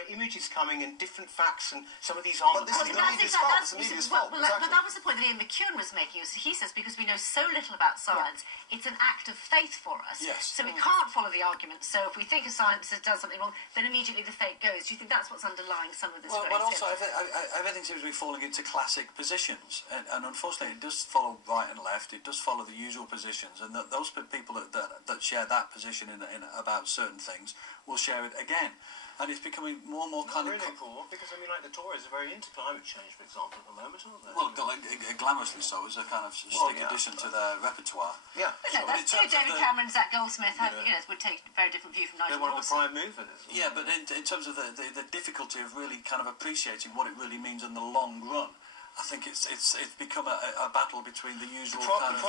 know, images coming and different facts, and some of these aren't. But this is the media's fault. It's the media's fault. But that was the point that Ian McEwan was making. He says because we know so little about science, it's an act of faith for us. Yes. So we can't follow the argument. So if we think a scientist does something wrong, then immediately the fake goes. Do you think that's what's underlying some of this? Well, but also everything seems to be falling into classic positions, and unfortunately it does follow right and left. It does follow the usual positions, and those people that share that position in about certain things will share it again. And it's becoming more and more kind of... really cool, because I mean, like, the Tories are very into climate change, for example, at the moment, aren't they? Well, glamorously so, as a kind of slick addition to their repertoire. Yeah. But no, that's true. David Cameron and Zach Goldsmith would take a very different view from Nigel They're one of the prime movers. Yeah, but in terms of the difficulty of really kind of appreciating what it really means in the long run, I think it's become a battle between the usual kind of...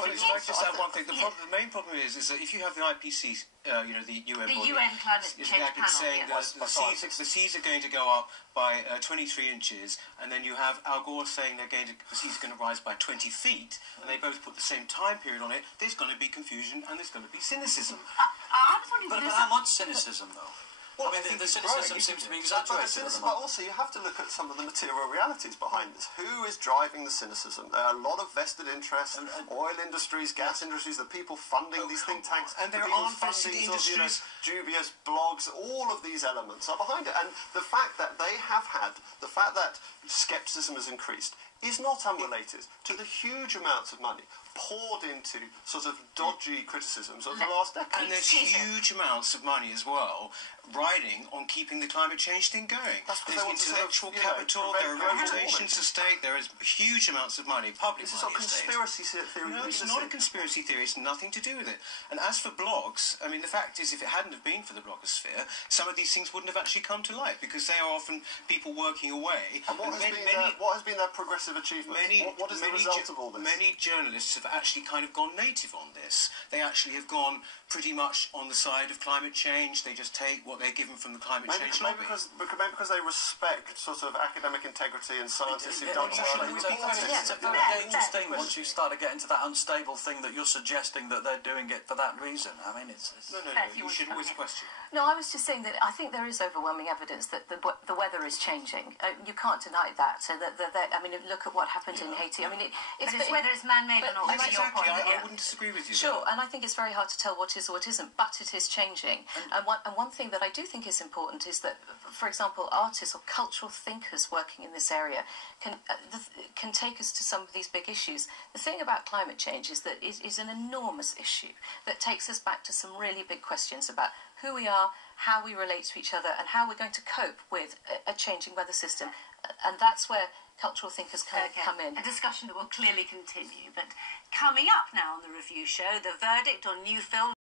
Just add one thing. The main problem is that if you have the IPCC, the UN body... The UN Climate Change Panel, saying that the seas are going to go up by 23 inches, and then you have Al Gore saying the seas are going to rise by 20 feet, and they both put the same time period on it, there's going to be confusion and there's going to be cynicism. I was wondering... But how much cynicism, though? Well, I mean, the cynicism seems to be exaggerated. But also, you have to look at some of the material realities behind this. Who is driving the cynicism? There are a lot of vested interests, oil industries, gas industries, the people funding these think tanks, and there are are vested industries, dubious blogs. All of these elements are behind it, and the fact that the fact that skepticism has increased is not unrelated to the huge amounts of money poured into sort of dodgy criticisms of the last decade. And there's huge amounts of money as well riding on keeping the climate change thing going. There's intellectual capital, there are reputations at stake, there is huge amounts of money, public money at stake. This is a conspiracy theory. No, it's not a conspiracy theory, it's nothing to do with it. And as for blogs, I mean, the fact is, if it hadn't have been for the blogosphere, some of these things wouldn't have actually come to light, because they are often people working away. And what has been their progressive achievement? What is the result of all this? Many journalists have actually kind of gone native on this. They actually have gone pretty much on the side of climate change. They just take what they're given from the climate change lobby. Maybe because they respect sort of academic integrity and scientists who've done well. It's a very dangerous thing once you start to get into that unstable thing that you're suggesting that they're doing it for that reason. I mean, it's... No, you should always question. No, I was just saying that I think there is overwhelming evidence that the weather is changing. You can't deny that. So I mean, look at what happened in Haiti. I mean, whether it's man-made or not, that's your point. I wouldn't disagree with you. Sure, and I think it's very hard to tell what is or what isn't, but it is changing. And one thing that I do think is important is that, for example, artists or cultural thinkers working in this area can take us to some of these big issues. The thing about climate change is that it is an enormous issue that takes us back to some really big questions about who we are, how we relate to each other, and how we're going to cope with a changing weather system. And that's where cultural thinkers come in. A discussion that will clearly continue. But coming up now on the review show, the verdict on new film